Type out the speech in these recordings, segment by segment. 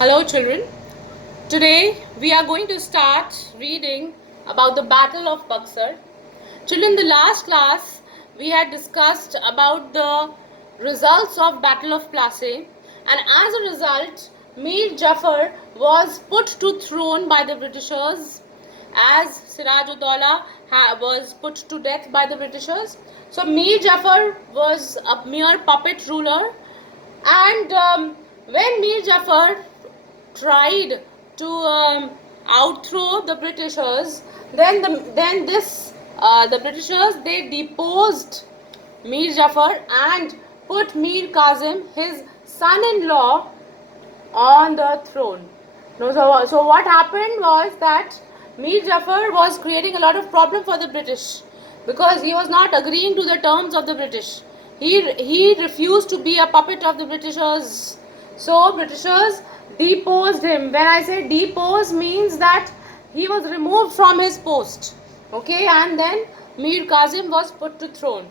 Hello, children. Today we are going to start reading about the Battle of Buxar. Children, the last class we had discussed about the results of Battle of Plassey, and as a result, Mir Jafar was put to throne by the Britishers, as Siraj-ud-Dawla was put to death by the Britishers. So Mir Jafar was a mere puppet ruler, and when Mir Jafar tried to outthrow the Britishers, the Britishers, they deposed Mir Jafar and put Mir Kazim, his son-in-law, on the throne. So what happened was that Mir Jafar was creating a lot of problem for the British because he was not agreeing to the terms of the British. He refused to be a puppet of the Britishers. So Britishers deposed him. When I say depose, means that he was removed from his post. Okay, and then Mir Kazim was put to throne.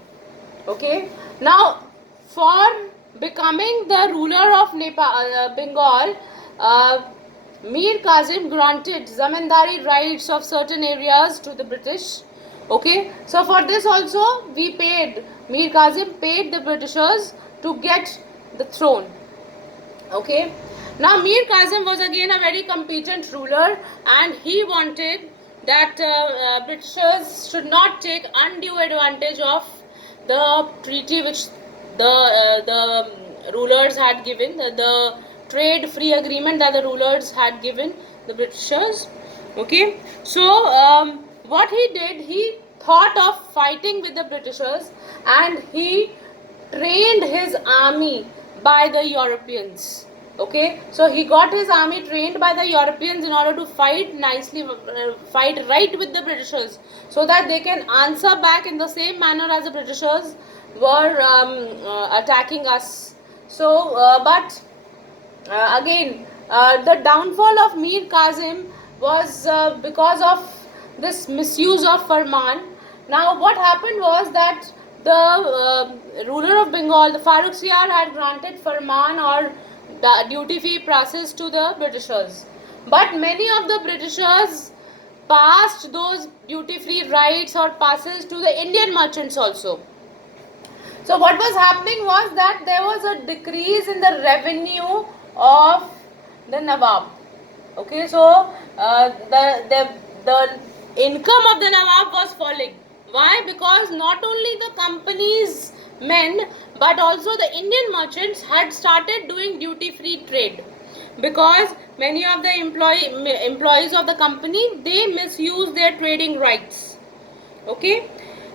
Okay, now for becoming the ruler of Bengal, Mir Kazim granted zamindari rights of certain areas to the British. Okay, so for this also Mir Kazim paid the Britishers to get the throne. Okay, now Mir Kazim was again a very competent ruler, and he wanted that Britishers should not take undue advantage of the treaty which the rulers had given, the trade free agreement that the rulers had given the Britishers. Okay, so what he did, he thought of fighting with the Britishers, and he trained his army by the Europeans. Okay, so he got his army trained by the Europeans in order to fight nicely, fight right with the Britishers, so that they can answer back in the same manner as the Britishers were attacking us. So, but again, the downfall of Mir Kazim was because of this misuse of Farman. Now, what happened was that the ruler of Bengal, the Farrukhsiyar, had granted Farman or duty-free passes to the Britishers. But many of the Britishers passed those duty-free rights or passes to the Indian merchants also. So what was happening was that there was a decrease in the revenue of the Nawab. Okay, so the income of the Nawab was falling. Why? Because not only the company's men but also the Indian merchants had started doing duty-free trade, because many of the employees of the company, they misuse their trading rights. Okay,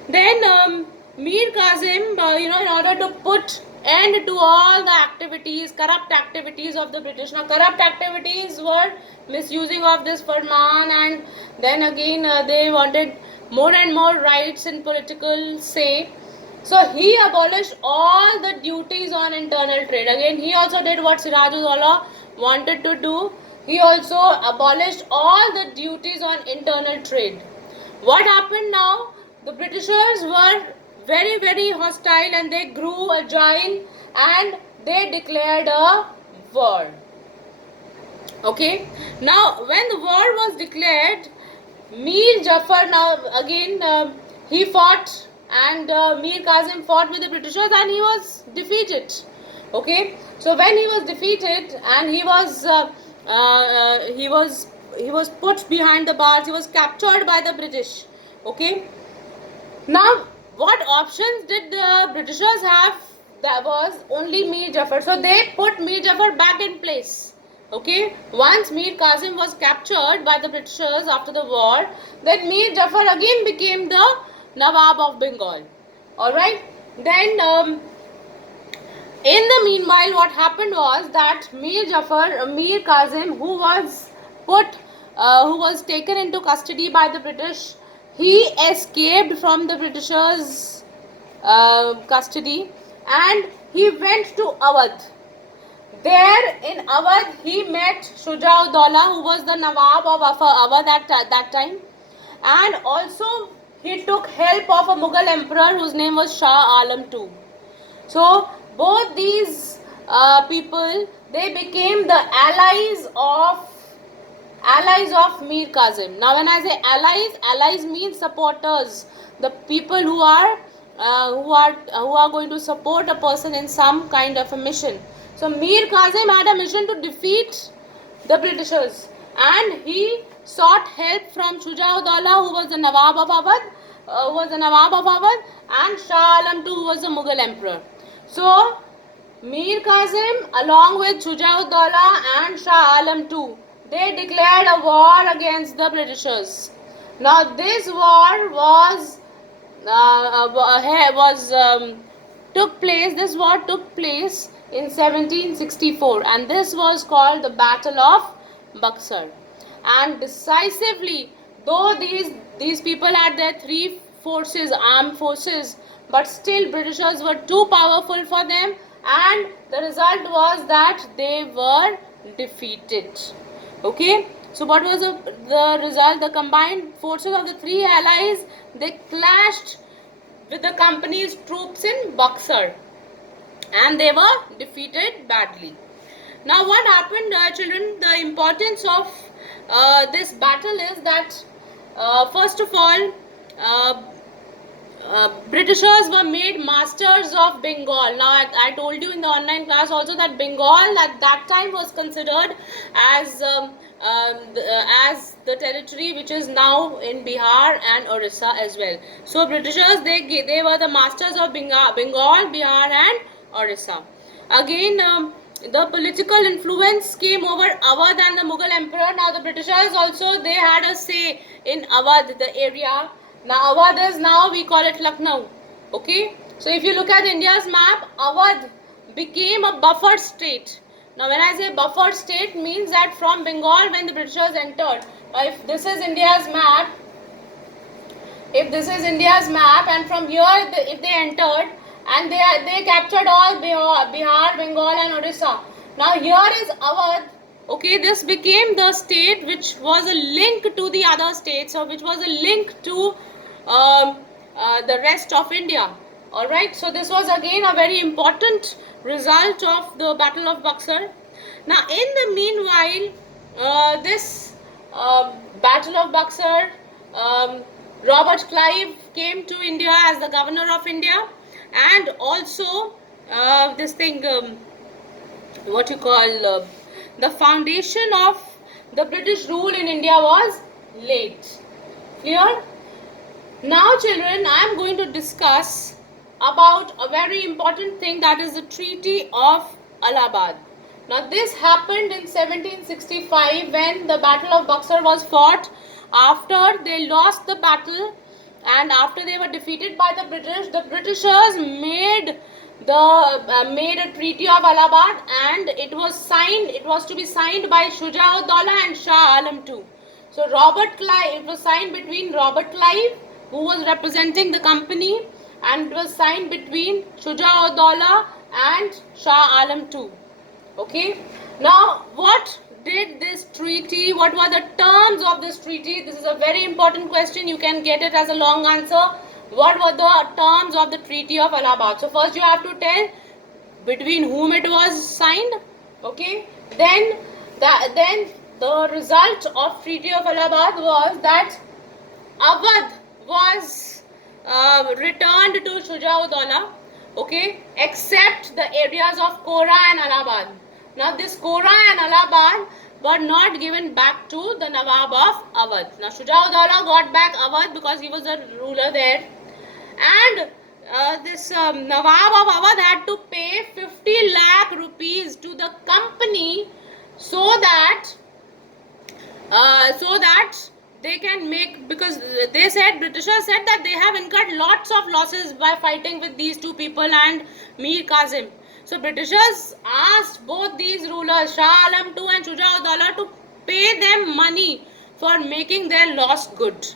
then Mir Kazim, in order to put end to all the activities, corrupt activities of the British. Now, corrupt activities were misusing of this Farman, and then again they wanted more and more rights in political say. So he abolished all the duties on internal trade. Again, he also did what Siraj-ud-Dawla wanted to do. He also abolished all the duties on internal trade. What happened now? The Britishers were very, very hostile, and they grew agile, and they declared a war. Okay. Now, when the war was declared, Mir Jafar, now again he fought, and Mir Kazim fought with the Britishers, and he was defeated. Okay, so when he was defeated, and he was put behind the bars, he was captured by the British. Okay, now what options did the Britishers have? That was only Mir Jafar, so they put Mir Jafar back in place. Okay, once Mir Kazim was captured by the Britishers after the war, then Mir Jafar again became the Nawab of Bengal. Alright, then in the meanwhile, what happened was that Mir Kazim, who was taken into custody by the British, he escaped from the Britishers' custody, and he went to Awadh. There in Awadh, he met Shuja-ud-Dawla, who was the Nawab of Awadh at that time, and also he took help of a Mughal emperor whose name was Shah Alam II. So both these people, they became the allies of Mir Kazim. Now, when I say allies means supporters, the people who are going to support a person in some kind of a mission. So Mir Kazim had a mission to defeat the Britishers, and he sought help from Shuja-ud-Dawla, who was the Nawab of Awadh, and Shah Alam II, who was the Mughal emperor. So Mir Kazim, along with Shuja-ud-Dawla and Shah Alam II, they declared a war against the Britishers. Now, this war took place in 1764, and this was called the Battle of Buxar. And decisively, though these people had their three armed forces, but still Britishers were too powerful for them, and the result was that they were defeated. Okay, so what was the result? The combined forces of the three allies, they clashed with the company's troops in Buxar, and they were defeated badly. Now, what happened, children? The importance of this battle is that, first of all, Britishers were made masters of Bengal. Now, I told you in the online class also that Bengal at that time was considered as the territory which is now in Bihar and Orissa as well. So, Britishers, they were the masters of Bengal, Bihar and Orissa. Again, the political influence came over Awadh and the Mughal emperor. Now, the Britishers also, they had a say in Awadh, the area. Now, Awadh is now, we call it Lucknow. Okay. So, if you look at India's map, Awadh became a buffer state. Now, when I say buffer state, means that from Bengal, when the Britishers entered, if this is India's map, and from here, if they entered, and they captured all Bihar, Bengal and Orissa. Now, here is Awadh. Okay, this became the state which was a link to the other states, or which was a link to the rest of India. Alright, so this was again a very important result of the Battle of Buxar. Now, in the meanwhile, this Battle of Buxar, Robert Clive came to India as the governor of India, and also this thing, the foundation of the British rule in India was laid. Clear? Now, children, I am going to discuss about a very important thing, that is the Treaty of Allahabad. Now, this happened in 1765 when the Battle of Buxar was fought. After they lost the battle and after they were defeated by the British, the Britishers made a Treaty of Allahabad, and it was to be signed by Shuja-ud-Dawla and Shah Alam II. So, it was signed between Robert Clive, who was representing the company, and it was signed between Shuja-ud-Dawla and Shah Alam II. Okay. Now, what did this treaty, what were the terms of this treaty? This is a very important question. You can get it as a long answer. What were the terms of the Treaty of Allahabad? So, first you have to tell between whom it was signed. Okay. Then the result of Treaty of Allahabad was that Awadh was returned to Shuja-ud-Dawla, okay, except the areas of Kora and Allahabad. Now, this Kora and Allahabad were not given back to the Nawab of Awadh. Now, Shuja-ud-Dawla got back Awadh because he was the ruler there, and this Nawab of Awadh had to pay 50 lakh rupees to the company so that they can make, because Britishers said that they have incurred lots of losses by fighting with these two people and Mir Kazim. So, Britishers asked both these rulers, Shah Alam II and Shuja-ud-Dawla, to pay them money for making their loss good.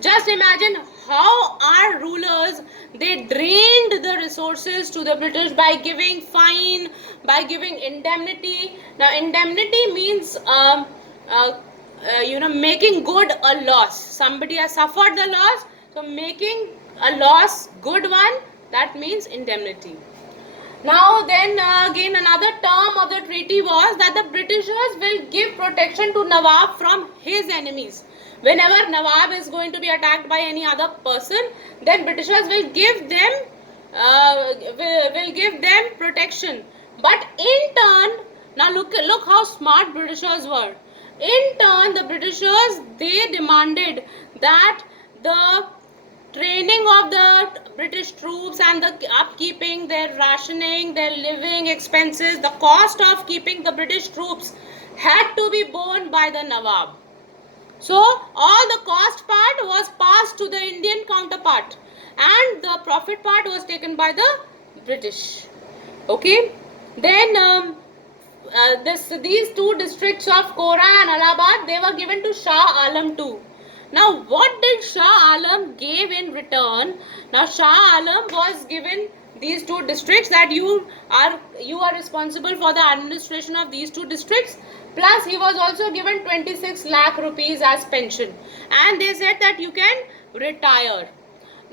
Just imagine how our rulers, they drained the resources to the British by giving fine, by giving indemnity. Now, indemnity means making good a loss. Somebody has suffered the loss, so making a loss good one, that means indemnity. Now then again another term of the treaty was that the Britishers will give protection to Nawab from his enemies. Whenever Nawab is going to be attacked by any other person, then Britishers will give them protection. But in turn, now look how smart Britishers were. In turn, the Britishers, they demanded that the training of the British troops and the upkeeping, their rationing, their living expenses, the cost of keeping the British troops had to be borne by the Nawab. So all the cost part was passed to the Indian counterpart and the profit part was taken by the British. Okay. Then these two districts of Kora and Allahabad, they were given to Shah Alam too. Now what did Shah Alam gave in return? Now Shah Alam was given these two districts, that you are responsible for the administration of these two districts, plus he was also given 26 lakh rupees as pension, and they said that you can retire.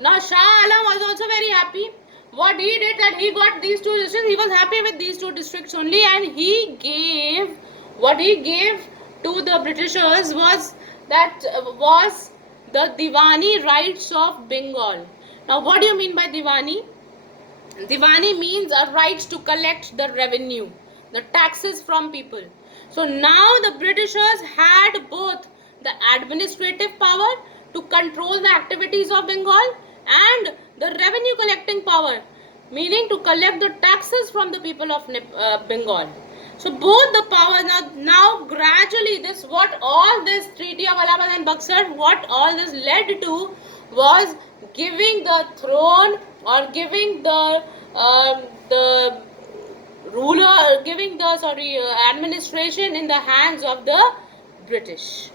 Now Shah Alam was also very happy. What he did, that he got these two districts, he was happy with these two districts only, and he gave, what he gave to the Britishers was the Diwani rights of Bengal. Now what do you mean by Diwani? Diwani means a right to collect the revenue, the taxes from people. So now the Britishers had both the administrative power to control the activities of Bengal and the revenue collecting power, meaning to collect the taxes from the people of Bengal. So both the powers, now gradually this, what all this Treaty of Allahabad and Buxar, what all this led to was giving the throne, or giving the ruler, giving the administration in the hands of the British.